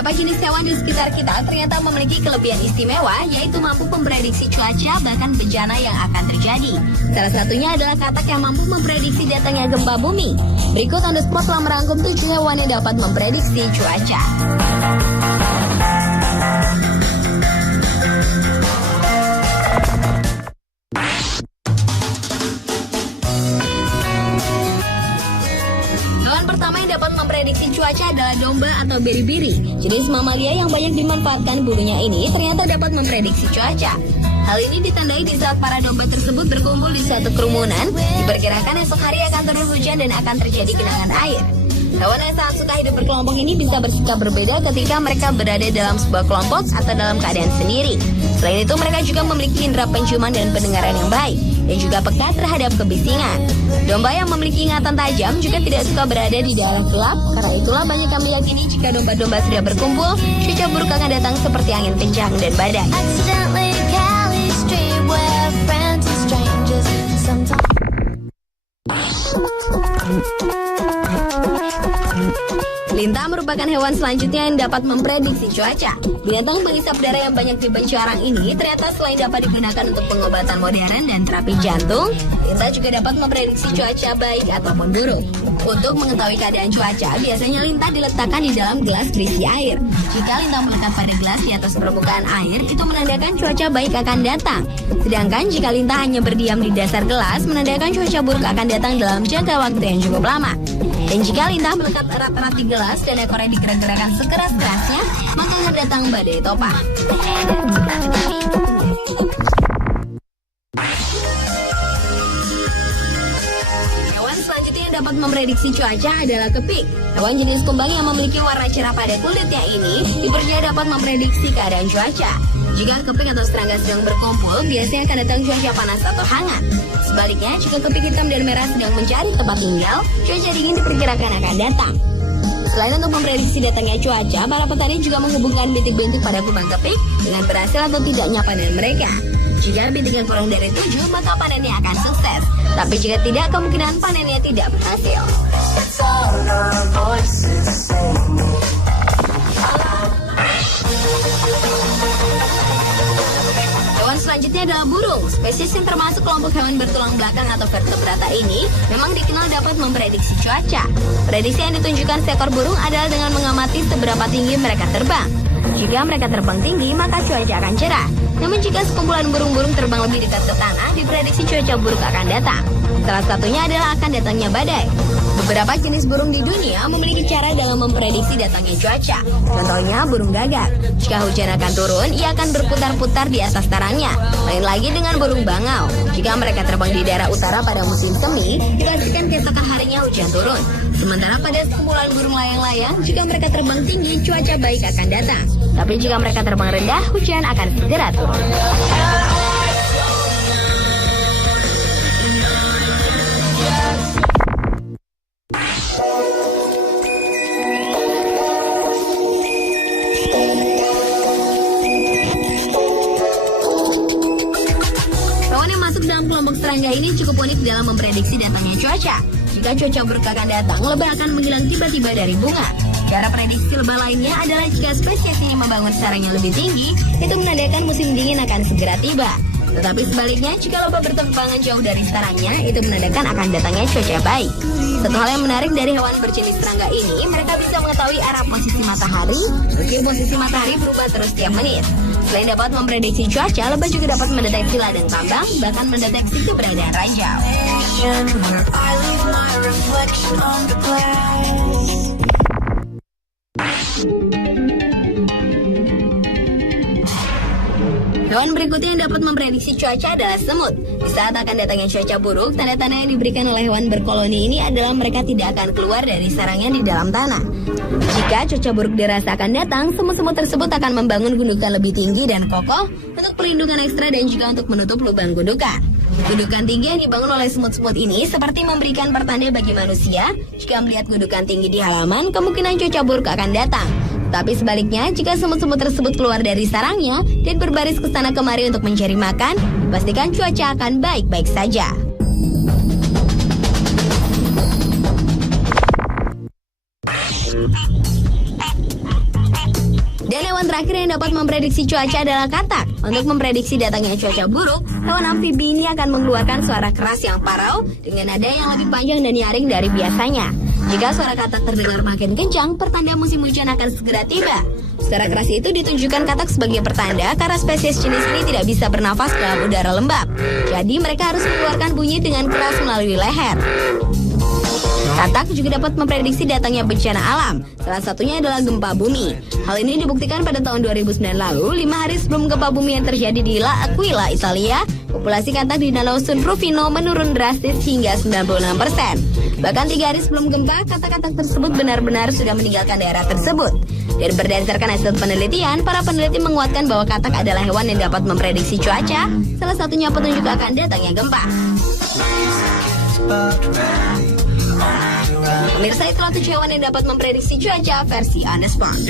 Beberapa jenis hewan di sekitar kita ternyata memiliki kelebihan istimewa, yaitu mampu memprediksi cuaca bahkan bencana yang akan terjadi. Salah satunya adalah katak yang mampu memprediksi datangnya gempa bumi. Berikut On The Spot telah merangkum 7 hewan yang dapat memprediksi cuaca. Pertama yang dapat memprediksi cuaca adalah domba atau biri-biri. Jenis mamalia yang banyak dimanfaatkan bulunya ini ternyata dapat memprediksi cuaca. Hal ini ditandai di saat para domba tersebut berkumpul di suatu kerumunan. Diperkirakan esok hari akan turun hujan dan akan terjadi genangan air. Hewan yang sangat suka hidup berkelompok ini bisa bersikap berbeda ketika mereka berada dalam sebuah kelompok atau dalam keadaan sendiri. Selain itu, mereka juga memiliki indera penciuman dan pendengaran yang baik, dan juga peka terhadap kebisingan. Domba yang memiliki ingatan tajam juga tidak suka berada di daerah gelap. Karena itulah banyak yang meyakini jika domba-domba sudah berkumpul, cuaca buruk akan datang seperti angin kencang dan badai. Lintah merupakan hewan selanjutnya yang dapat memprediksi cuaca. Binatang pengisap darah yang banyak dibenci orang ini ternyata selain dapat digunakan untuk pengobatan modern dan terapi jantung, lintah juga dapat memprediksi cuaca baik ataupun buruk. Untuk mengetahui keadaan cuaca, biasanya lintah diletakkan di dalam gelas berisi air. Jika lintah melekat pada gelas di atas permukaan air, itu menandakan cuaca baik akan datang. Sedangkan jika lintah hanya berdiam di dasar gelas, menandakan cuaca buruk akan datang dalam jangka waktu yang cukup lama. Dan jika lintah melekat erat-erat di gelas dan ekornya digerak-gerakkan sekeras-kerasnya, maka akan datang badai topa. Hewan selanjutnya yang dapat memprediksi cuaca adalah kepik. Hewan jenis kumbang yang memiliki warna cerah pada kulitnya ini dipercaya dapat memprediksi keadaan cuaca. Jika kepik atau serangga sedang berkumpul, biasanya akan datang cuaca panas atau hangat. Sebaliknya, jika kepik hitam dan merah sedang mencari tempat tinggal, cuaca dingin diperkirakan akan datang. Selain untuk memprediksi datangnya cuaca, para petani juga menghubungkan bintik-bintik pada kumbang kepik dengan berhasil atau tidaknya panen mereka. Jika bintiknya kurang dari 7, maka panennya akan sukses. Tapi jika tidak, kemungkinan panennya tidak berhasil. Selanjutnya adalah burung. Spesies yang termasuk kelompok hewan bertulang belakang atau vertebrata ini memang dikenal dapat memprediksi cuaca. Prediksi yang ditunjukkan seekor burung adalah dengan mengamati seberapa tinggi mereka terbang. Jika mereka terbang tinggi, maka cuaca akan cerah. Namun jika sekumpulan burung-burung terbang lebih dekat ke tanah, diprediksi cuaca buruk akan datang. Salah satunya adalah akan datangnya badai. Beberapa jenis burung di dunia memiliki cara dalam memprediksi datangnya cuaca. Contohnya burung gagak. Jika hujan akan turun, ia akan berputar-putar di atas sarangnya. Lain lagi dengan burung bangau. Jika mereka terbang di daerah utara pada musim semi, dipastikan keesokan harinya hujan turun. Sementara pada sekumpulan burung layang-layang, jika mereka terbang tinggi, cuaca baik akan datang. Tapi jika mereka terbang rendah, hujan akan segera turun. Kelompok serangga ini cukup unik dalam memprediksi datangnya cuaca. Jika cuaca buruk akan datang, lebah akan menghilang tiba-tiba dari bunga. Cara prediksi lebah lainnya adalah jika spesies ini membangun sarang yang lebih tinggi, itu menandakan musim dingin akan segera tiba. Tetapi sebaliknya, jika lebah berterbangan jauh dari sarangnya, itu menandakan akan datangnya cuaca baik. Satu hal yang menarik dari hewan berjenis serangga ini, mereka bisa mengetahui arah posisi matahari, meski posisi matahari berubah terus tiap menit. Selain dapat memprediksi cuaca, lebah juga dapat mendeteksi ladang tambang, bahkan mendeteksi keberadaan ranjau. Hewan berikutnya yang dapat memprediksi cuaca adalah semut. Di saat akan datangnya cuaca buruk, tanda-tanda yang diberikan oleh hewan berkoloni ini adalah mereka tidak akan keluar dari sarangnya di dalam tanah. Jika cuaca buruk dirasa akan datang, semut-semut tersebut akan membangun gundukan lebih tinggi dan kokoh untuk perlindungan ekstra dan juga untuk menutup lubang gundukan. Gundukan tinggi yang dibangun oleh semut-semut ini seperti memberikan pertanda bagi manusia. Jika melihat gundukan tinggi di halaman, kemungkinan cuaca buruk akan datang. Tapi sebaliknya, jika semut-semut tersebut keluar dari sarangnya dan berbaris ke sana kemari untuk mencari makan, pastikan cuaca akan baik-baik saja. hewan terakhir yang dapat memprediksi cuaca adalah katak. Untuk memprediksi datangnya cuaca buruk, hewan amfibi ini akan mengeluarkan suara keras yang parau dengan nada yang lebih panjang dan nyaring dari biasanya. Jika suara katak terdengar makin kencang, pertanda musim hujan akan segera tiba. Suara keras itu ditunjukkan katak sebagai pertanda karena spesies jenis ini tidak bisa bernafas dalam udara lembab. Jadi mereka harus mengeluarkan bunyi dengan keras melalui leher. Katak juga dapat memprediksi datangnya bencana alam. Salah satunya adalah gempa bumi. Hal ini dibuktikan pada tahun 2009 lalu, 5 hari sebelum gempa bumi yang terjadi di La Aquila, Italia. Populasi katak di Danau San Rufino menurun drastis hingga 96%. Bahkan 3 hari sebelum gempa, katak-katak tersebut benar-benar sudah meninggalkan daerah tersebut. Dan berdasarkan hasil penelitian, para peneliti menguatkan bahwa katak adalah hewan yang dapat memprediksi cuaca. Salah satunya petunjuk akan datangnya gempa. Pemirsa, itulah 7 hewan yang dapat memprediksi cuaca versi On The Spot.